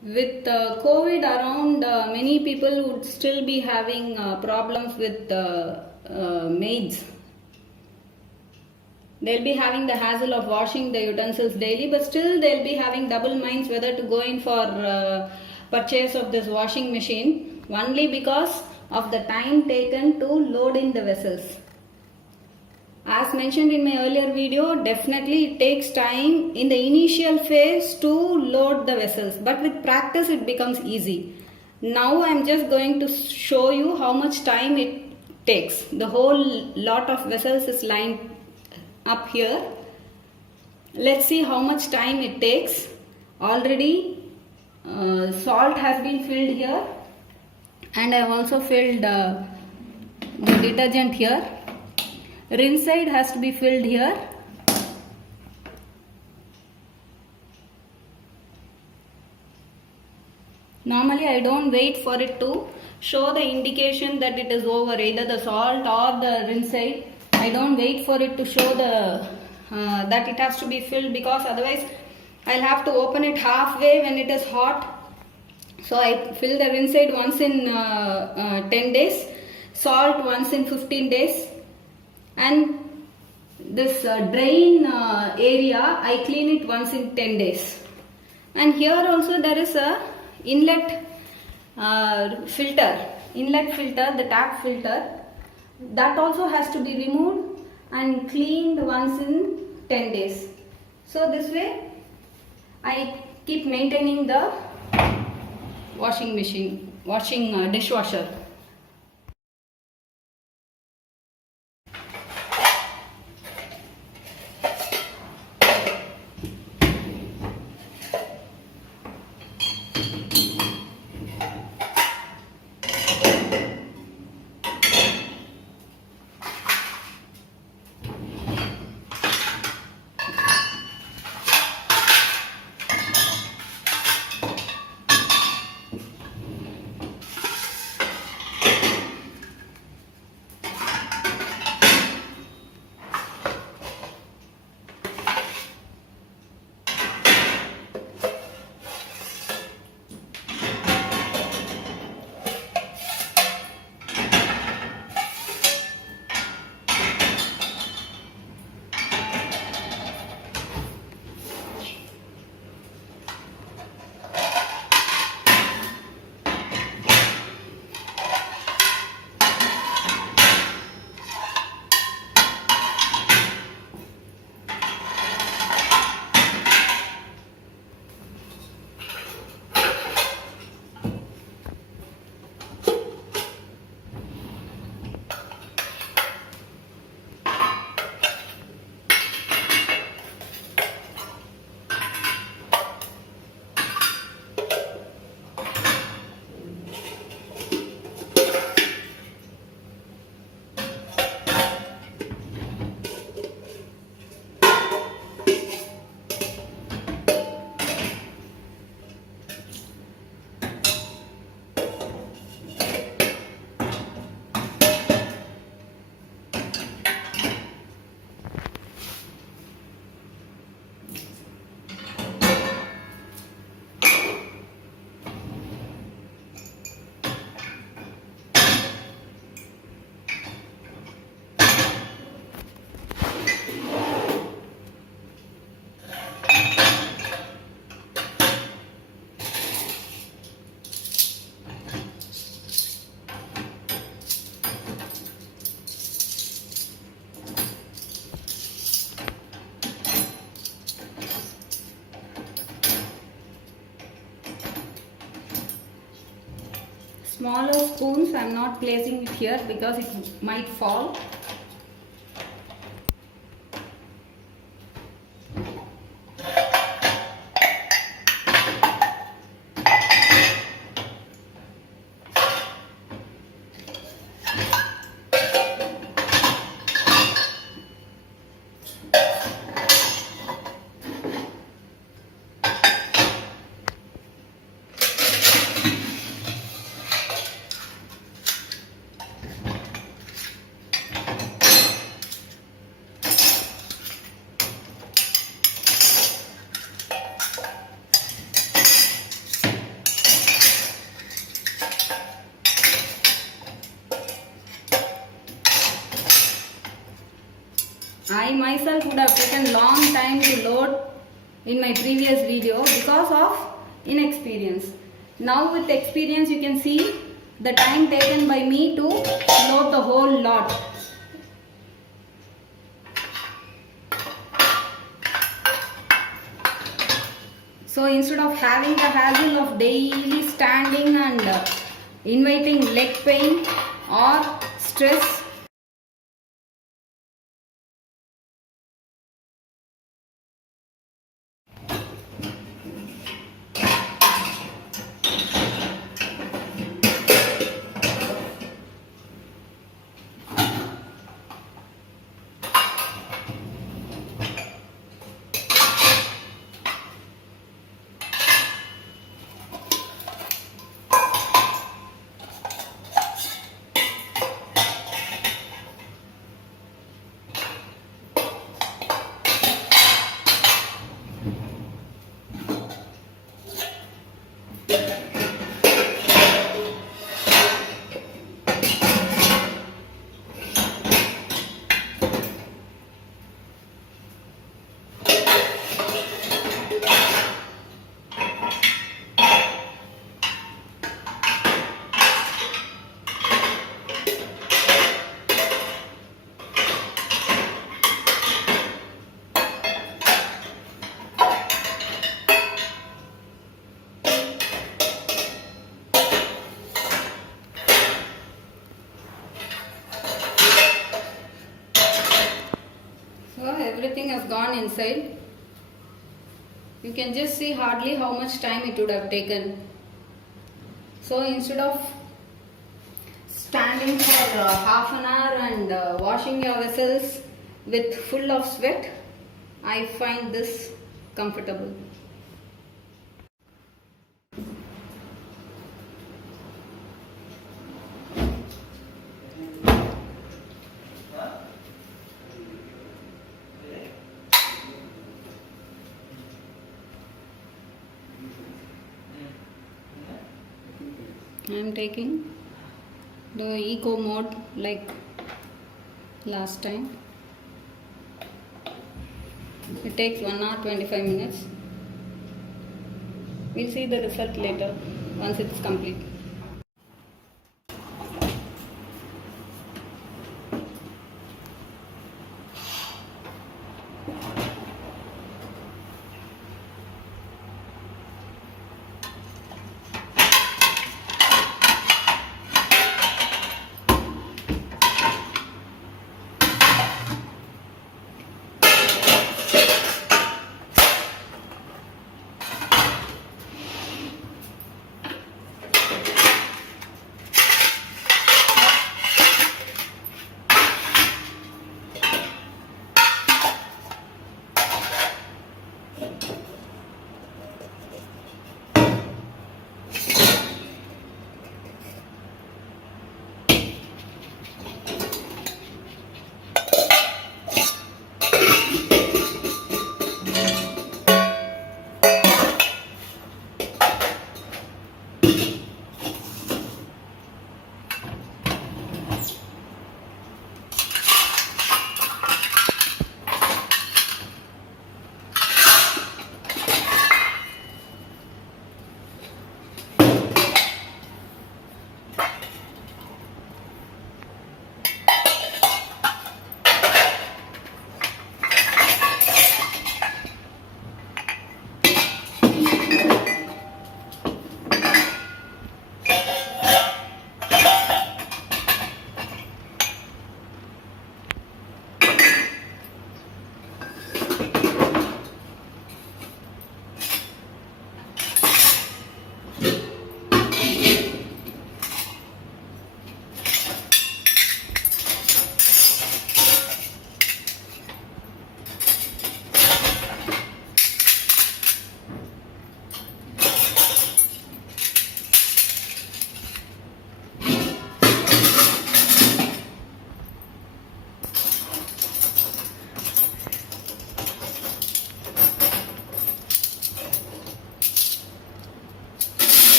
With COVID around, many people would still be having problems with maids. They'll be having the hassle of washing the utensils daily, but still they'll be having double minds whether to go in for purchase of this washing machine, only because of the time taken to load in the vessels. As mentioned in my earlier video, definitely it takes time in the initial phase to load the vessels, but with practice it becomes easy. Now I am just going to show you how much time it takes. The whole lot of vessels is lined up here. Let's see how much time it takes. Already salt has been filled here, and I have also filled the detergent here. Rinse side has to be filled here. Normally I don't wait for it to show the indication that it is over, either the salt or the rinse side. I don't wait for it to show the that it has to be filled, because otherwise I'll have to open it halfway when it is hot. So I fill the rinse side once in 10 days, salt once in 15 days, and this drain area I clean it once in 10 days. And here also there is a inlet filter, the tap filter, that also has to be removed and cleaned once in 10 days. So this way I keep maintaining the dishwasher. Smaller spoons I am not placing it here because it might fall. myself would have taken long time to load in my previous video because of inexperience. Now with experience you can see the time taken by me to load the whole lot. So instead of having the hassle of daily standing and inviting leg pain or stress, everything has gone inside. You can just see hardly how much time it would have taken. So instead of standing for half an hour and washing your vessels with full of sweat, I find this comfortable. I am taking the eco mode like last time. It takes 1 hour 25 minutes. We'll see the result later once it's complete.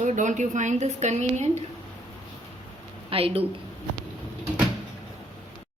So don't you find this convenient? I do.